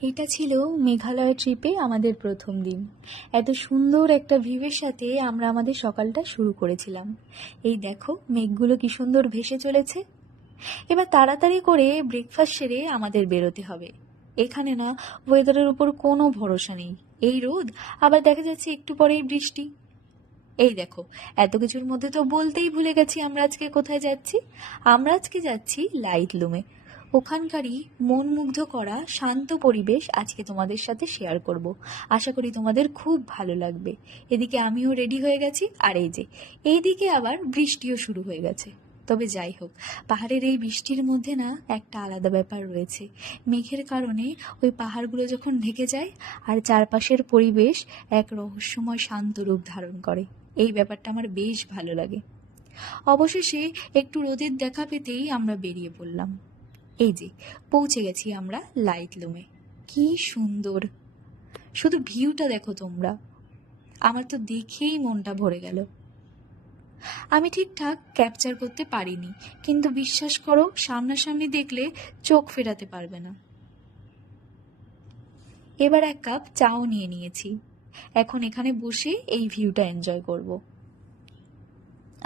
এটা ছিল মেঘালয় ট্রিপে আমাদের প্রথম দিন। এত সুন্দর একটা ভিউয়ের সাথে আমরা আমাদের সকালটা শুরু করেছিলাম। এই দেখো মেঘগুলো কি সুন্দর ভেসে চলেছে। এবার তাড়াতাড়ি করে ব্রেকফাস্ট সেরে আমাদের বেরোতে হবে। এখানে না ওয়েদারের উপর কোনো ভরসা নেই। এই রোদ, আবার দেখা যাচ্ছে একটু পরেই বৃষ্টি। এই দেখো, এত কিছুর মধ্যে তো বলতেই ভুলে গেছি আমরা আজকে কোথায় যাচ্ছি। আমরা আজকে যাচ্ছি লাইট লুমে। ওখানকারই মন মুগ্ধ করা শান্ত পরিবেশ আজকে তোমাদের সাথে শেয়ার করব। আশা করি তোমাদের খুব ভালো লাগবে। এদিকে আমিও রেডি হয়ে গেছি, আর এই যে এইদিকে আবার বৃষ্টিও শুরু হয়ে গেছে। তবে যাই হোক, পাহাড়ের এই বৃষ্টির মধ্যে না একটা আলাদা ব্যাপার রয়েছে। মেঘের কারণে ওই পাহাড়গুলো যখন ঢেকে যায় আর চারপাশের পরিবেশ এক রহস্যময় শান্ত রূপ ধারণ করে, এই ব্যাপারটা আমার বেশ ভালো লাগে। অবশেষে একটু রোদের দেখা পেতেই আমরা বেরিয়ে পড়লাম। এই যে পৌঁছে গেছি আমরা লাইট লুমে। কি সুন্দর, শুধু ভিউটা দেখো তোমরা। আমার তো দেখেই মনটা ভরে গেল। আমি ঠিকঠাক ক্যাপচার করতে পারিনি, কিন্তু বিশ্বাস করো সামনাসামনি দেখলে চোখ ফেরাতে পারবে না। এবার এক কাপ চাও নিয়ে নিয়েছি। এখন এখানে বসে এই ভিউটা এনজয় করব।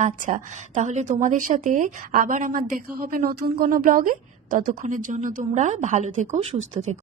আচ্ছা, তাহলে তোমাদের সাথে আবার আমার দেখা হবে নতুন কোনো ব্লগে। ততক্ষণের জন্য তোমরা ভালো থেকো, সুস্থ থেকো।